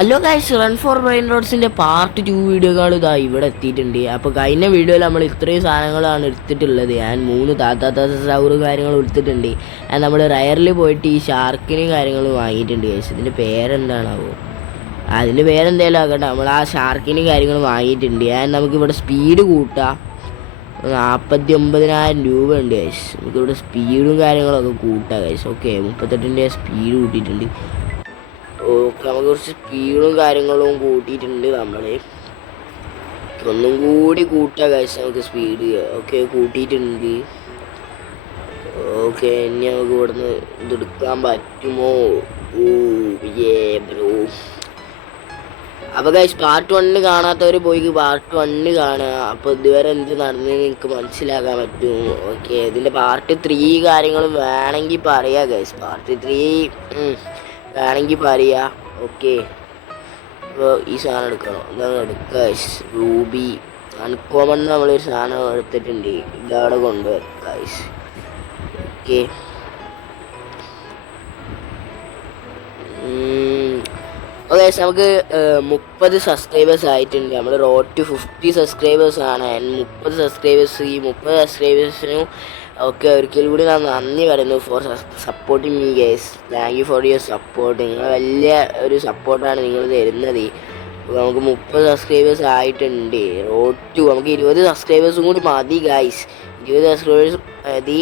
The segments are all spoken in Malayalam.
Hello guys, run for brain റോഡ്സിൻ്റെ പാർട്ട് 2 വീഡിയോകൾ ഇതാ ഇവിടെ എത്തിയിട്ടുണ്ട്. അപ്പോൾ കഴിഞ്ഞ വീഡിയോയിൽ നമ്മൾ ഇത്രയും സാധനങ്ങളാണ് എടുത്തിട്ടുള്ളത്. ഞാൻ 3 സൗറും കാര്യങ്ങളും എടുത്തിട്ടുണ്ട്. നമ്മൾ റയറിൽ പോയിട്ട് ഈ ഷാർക്കിനും കാര്യങ്ങളും വാങ്ങിയിട്ടുണ്ട് ഗൈസ്. ഇതിൻ്റെ പേരെന്താണാവോ? അതിൻ്റെ പേരെന്തായാലും ആകട്ടെ, നമ്മൾ ആ ഷാർക്കിനും കാര്യങ്ങളും വാങ്ങിയിട്ടുണ്ട്. നമുക്കിവിടെ സ്പീഡ് കൂട്ടാം. 49,000 രൂപ ഉണ്ട് ഗൈസ്. നമുക്കിവിടെ സ്പീഡും കാര്യങ്ങളൊക്കെ കൂട്ടാം ഗൈസ്. ഓക്കെ, 38ൻ്റെ സ്പീഡ് കൂട്ടിയിട്ടുണ്ട്. ഓക്കെ, നമുക്ക് കുറച്ച് സ്പീഡും കാര്യങ്ങളും കൂട്ടിയിട്ടുണ്ട്. നമ്മൾ ഒന്നും കൂടി കൂട്ടാം ഗൈസ്, നമുക്ക് സ്പീഡ്. ഓക്കെ, കൂട്ടിയിട്ടുണ്ട്. ഓക്കെ, ഇനി നമുക്ക് ഇവിടുന്ന് ഇതെടുക്കാൻ പറ്റുമോ? ബ്രോ. അപ്പോൾ ഗൈസ്, പാർട്ട് 1 കാണാത്തവർ പോയി പാർട്ട് 1 കാണുക. അപ്പോൾ ഇതുവരെ എന്ത് നടന്നതെന്ന് എനിക്ക് മനസ്സിലാക്കാൻ പറ്റും. ഓക്കെ, ഇതിൻ്റെ പാർട്ട് 3 കാര്യങ്ങളും വേണമെങ്കിൽ പറയാം ഗൈസ്. പാർട്ട് 3 വേണമെങ്കിൽ പറയാ. ഓക്കെ, ഇപ്പോൾ ഈ സാധനം എടുക്കണം. ഇതാണ് എടുക്കുക. റൂബി അൺകോമൺ നമ്മളൊരു സാധനം എടുത്തിട്ടുണ്ട്. ഇതവിടെ കൊണ്ടുവെക്കുക. ഓക്കെ, ഓക്കെ, നമുക്ക് 30 സബ്സ്ക്രൈബേഴ്സ് ആയിട്ടുണ്ട്. നമ്മൾ റോഡ് ടു 50 സബ്സ്ക്രൈബേഴ്സ് ആണ്. 30 സബ്സ്ക്രൈബേഴ്സ്. ഈ 30 സബ്സ്ക്രൈബേഴ്സിനും ഓക്കെ ഒരിക്കൽ കൂടി ഞാൻ നന്ദി പറയുന്നു four supporting me guys. Thank you for your support. നിങ്ങൾ വലിയ ഒരു സപ്പോർട്ടാണ് നിങ്ങൾ തരുന്നത്. നമുക്ക് 30 സബ്സ്ക്രൈബേഴ്സ് ആയിട്ടുണ്ട്. റോഡ് ടു നമുക്ക് 20 സബ്സ്ക്രൈബേഴ്സും കൂടി മതി ഗൈസ്. 20 സബ്സ്ക്രൈബേഴ്സ് മതി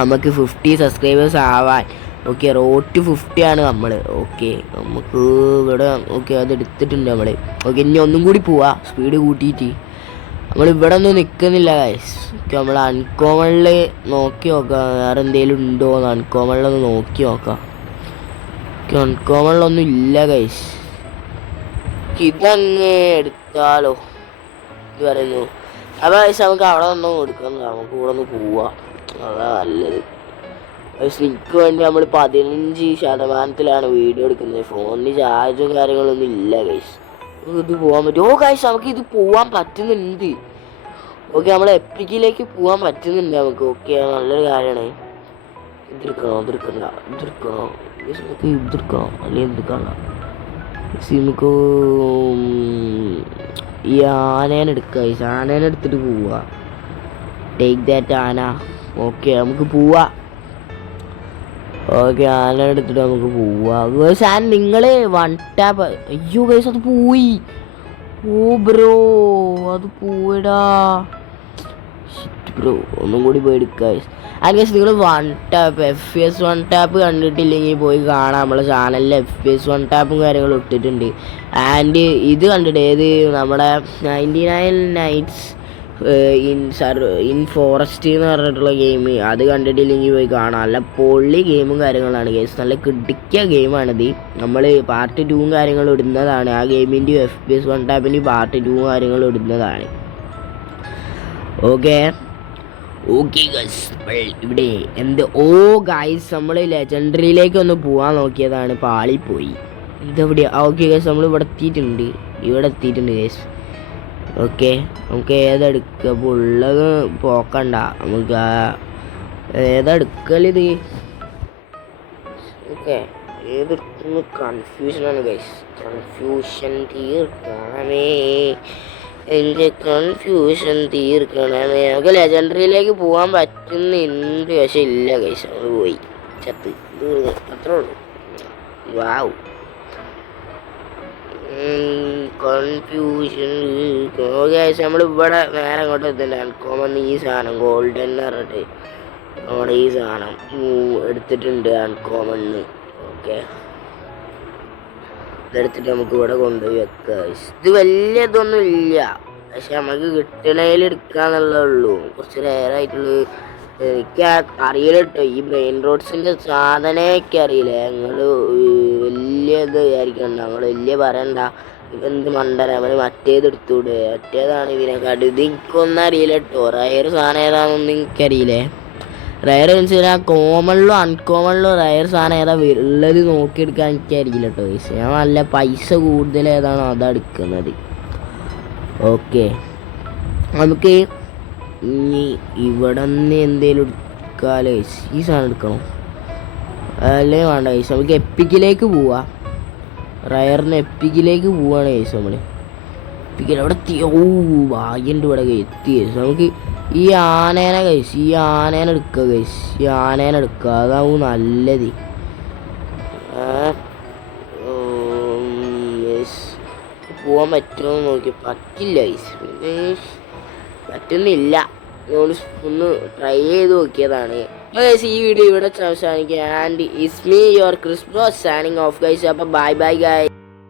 നമുക്ക് 50 സബ്സ്ക്രൈബേഴ്സ് ആവാൻ. ഓക്കെ, റോഡ് ടു 50 ആണ് നമ്മൾ. ഓക്കെ, നമുക്ക് ഇവിടെ ഓക്കെ അത് എടുത്തിട്ടുണ്ട് നമ്മൾ. ഓക്കെ, ഇനി ഒന്നും കൂടി പോവാ സ്പീഡ് കൂട്ടിയിട്ട്. നമ്മളിവിടെ ഒന്നും നിൽക്കുന്നില്ല ഗൈസ്. ഓക്കെ, നമ്മൾ അൺകോമണിൽ നോക്കി നോക്കാം വേറെ എന്തെങ്കിലും ഉണ്ടോ എന്ന്. അൺകോമണിലൊന്ന് നോക്കി നോക്കാം. ഓക്കെ, അൺകോമണിലൊന്നും ഇല്ല ഗൈസ്. ഇതങ്ങ് എടുത്താലോ ഇത് പറയുന്നു. അപ്പോൾ ഗൈസ്, നമുക്ക് അവിടെ ഒന്നും എടുക്കണം. നമുക്ക് ഇവിടെ ഒന്ന് പോവാം, അതാ നല്ലത്. എനിക്ക് വേണ്ടി നമ്മൾ 15% വീഡിയോ എടുക്കുന്നത്. ഫോണിന് ചാർജും കാര്യങ്ങളൊന്നും ഇല്ല ഗൈസ്. ഇത് പോകാൻ പറ്റും. ഗൈസ്, നമുക്ക് ഇത് പോകാൻ പറ്റുന്നുണ്ട്. ഓക്കെ, നമ്മൾ എപ്പിക്കിലേക്ക് പോകാൻ പറ്റുന്നുണ്ട് നമുക്ക്. ഓക്കെ, നല്ലൊരു കാര്യമാണ്. ഇതെടുക്കണോ നമുക്ക് ഇതെടുക്കണോ അല്ലെങ്കിൽ എന്തെടുക്കണ്ട? നമുക്ക് ഈ ആനേനെ എടുക്കുക. ഈ ആനേനെ എടുത്തിട്ട് പോവുക. ടേക്ക് ദാറ്റ് ആന. ഓക്കെ, നമുക്ക് പോവാ. ഓക്കെ, ആന എടുത്തിട്ട് നമുക്ക് പോവാ. നിങ്ങൾ 1 ടാപ്പ്. അയ്യോ ഗൈസ്, അത് പോയി. ഓ ബ്രോ, അത് പോയിടാ. ബ്രോ, ഒന്നും കൂടി പോയി എടുക്കുക. ഗൈസ്, നിങ്ങൾ 1 ടാപ്പ് FPS 1 ടാപ്പ് കണ്ടിട്ടില്ലെങ്കിൽ പോയി കാണാം. നമ്മളെ ചാനലിൽ FPS 1 ടാപ്പും കാര്യങ്ങളും ഇട്ടിട്ടുണ്ട്. ആൻഡ് ഇത് കണ്ടിട്ട് ഏത് നമ്മുടെ 99 നൈറ്റ്സ് ഇൻ ഫോറസ്റ്റ് എന്ന് പറഞ്ഞിട്ടുള്ള ഗെയിം, അത് കണ്ടിട്ടില്ലെങ്കിൽ പോയി കാണാം. നല്ല പൊള്ളി ഗെയിമും കാര്യങ്ങളാണ് ഗൈസ്. നല്ല കിടിക്കിയ ഗെയിമാണിത്. നമ്മൾ പാർട്ട് 2 കാര്യങ്ങളും ഇടുന്നതാണ്. ആ ഗെയിമിൻ്റെയും FPS 1 ടാപ്പിൻ്റെയും പാർട്ട് 2 കാര്യങ്ങളും ഇടുന്നതാണ്. ഓക്കെ ഗൈസ്, ഇവിടെ എന്ത് ഗൈസ്, നമ്മൾ ലെജൻഡറിയിലേക്ക് ഒന്ന് പോകാൻ നോക്കിയതാണ്, പാളിപ്പോയി. ഇതെവിടെയാ? ഓക്കെ ഗൈസ്, നമ്മൾ ഇവിടെ എത്തിയിട്ടുണ്ട് ഗൈസ്. ഓക്കെ, നമുക്ക് ഏതെടുക്കുക? ഉള്ളത് പോക്കണ്ട, നമുക്ക് ഏതെടുക്കലിത്? ഓക്കെ, ഏതെടുക്കുന്ന കൺഫ്യൂഷനാണ് ഗൈസ്. കൺഫ്യൂഷൻ തീർക്കണമേ, എൻ്റെ കൺഫ്യൂഷൻ തീർക്കണമേ. നമുക്ക് ലെജൻഡറിയിലേക്ക് പോകാൻ പറ്റുന്നുണ്ട്, പക്ഷെ ഇല്ല ഗൈസ്, നമ്മൾ പോയി ചത്ത്. അത്രേ ഉള്ളൂ. വാവ്, കൺഫ്യൂഷൻ. ഗൈസ്, നമ്മളിവിടെ നേരെ അങ്ങോട്ട് എത്തുന്നുണ്ട്. അൺകോമൺ ഈ സാധനം ഗോൾഡൻ എന്ന് പറഞ്ഞിട്ട് നമ്മുടെ ഈ സാധനം എടുത്തിട്ടുണ്ട് അൺകോമണ്. ഓക്കെ, ഇതെടുത്തിട്ട് നമുക്ക് ഇവിടെ കൊണ്ടുപോയി വെക്കുക. ഇത് വലിയ ഇതൊന്നും ഇല്ല, പക്ഷെ നമുക്ക് കിട്ടണേൽ എടുക്കാന്നുള്ളേ ഉള്ളൂ. കുറച്ച് റെയറായിട്ടുള്ള എനിക്ക് അറിയില്ല കേട്ടോ. ഈ ബ്രെയിൻ റോഡ്സിൻ്റെ സാധനമൊക്കെ അറിയില്ല. ഞങ്ങൾ വലിയ ഇത് വിചാരിക്കണ്ട, ഞങ്ങൾ വലിയ പറയണ്ട. ഇതെന്ത് മണ്ടര, അവന് മറ്റേത് എടുത്തൂടെ? മറ്റേതാണ് ഇതിനെക്കാട്ട്. ഇത് എനിക്കൊന്നും അറിയില്ല കേട്ടോ. റയർ സാധനം ഏതാണെന്നൊന്നും എനിക്കറിയില്ലേ. റയർ വെച്ചാൽ ആ കോമണിലും അൺകോമണിലും റയർ സാധനം ഏതാ ഉള്ളത് നോക്കിയെടുക്കാൻ എനിക്കറിയില്ല കേട്ടോ. ഞാൻ നല്ല പൈസ കൂടുതൽ ഏതാണോ അതാ എടുക്കുന്നത്. ഓക്കെ, നമുക്ക് ഇനി ഇവിടെ നിന്ന് എന്തേലും എടുക്കാമല്ലോ. ഈ സാധനം എടുക്കണം അല്ലേ? വേണ്ട ഗൈസ്, നമുക്ക് എപ്പിക്കിലേക്ക് പോവാം. റയറിന് എപ്പിക്കിലേക്ക് പോവാണ് ഗൈസ് നമ്മൾ. എപ്പിക്കൽ അവിടെ എത്തി. ഓ ഭാഗ്യണ്ട് ഇവിടെ എത്തി ഗൈസ്. നമുക്ക് ഈ ആനേനെ ഗൈസ്, ഈ ആനേനെ എടുക്കുക ഗൈസ്, ഈ ആനേനെ എടുക്കുക, അതാവും നല്ലത്. പോവാൻ പറ്റുമോ നോക്കി, പറ്റില്ല ഗൈസ്, പറ്റുന്നില്ല. ഒന്ന് ട്രൈ ചെയ്ത് നോക്കിയതാണ് ഗൈസ്. ഈ വീഡിയോ ഇവിടെ അവസാനിക്കുക. And it's me your Chris bro signing off guys. അപ്പോൾ ബൈ ബൈ ഗൈസ്.